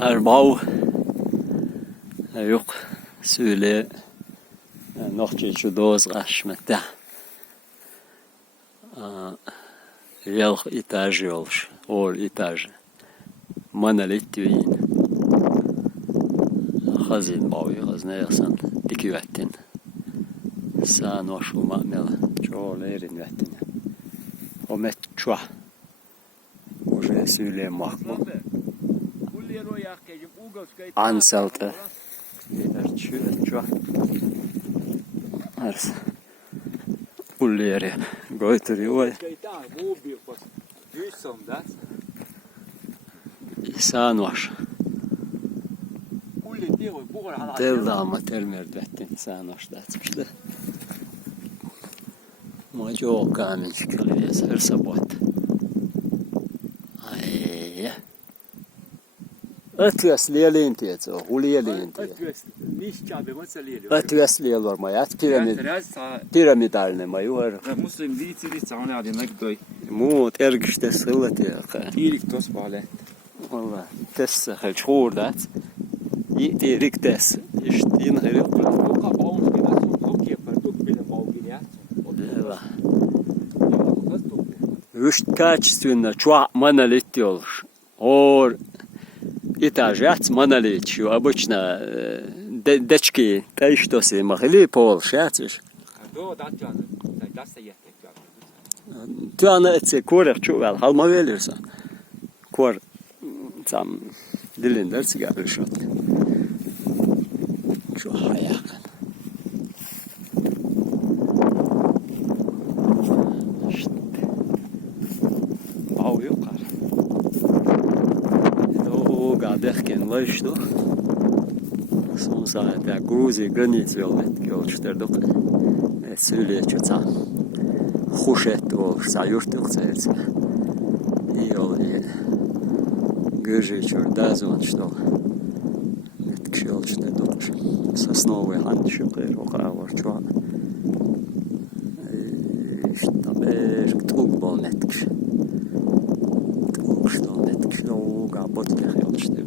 Erbau yok söyle nohçe şu doz kaşmette yel itaj yolş ol itaj manalit tüyin hazin bavi hazne yasan iki vettin san o şu mamela çoğlerin vettin o met çua o şey söyle mahmum ansalte çua ars ulleri götürüyor san var del dama termerdettin san var da çıktı majo kamen çıkıyor her sabah ay ötüsleyelim diye huliyelim diye ötüsleyelim var mayat piramidalne mayur muslim diti tane demek doy mu tergişte sılat ya iyilik tos bağlı والله تس الشهور ذات يأتي ريك تس يشتين غير وش كاتشتونا شوا монолит يولش اور إتاجات монолит شو обычно дечки тайштосы могли полшатиш tu ana etse korek çoğal halma verirse kor tam dilinden sigara şot şu hayakın işte bav yokar o gadehken var işte son saatte Gruzi granit yollet yolçterdok söyle çota خوشت و سایورت اختیارت یالی گرجی چور دازون شدو نتکشیل شده دوش سسنوی هندشی غیر وقع ورچوان اشتباهش توق با نتکش توق شدو نتکش لو قابط که خیال شده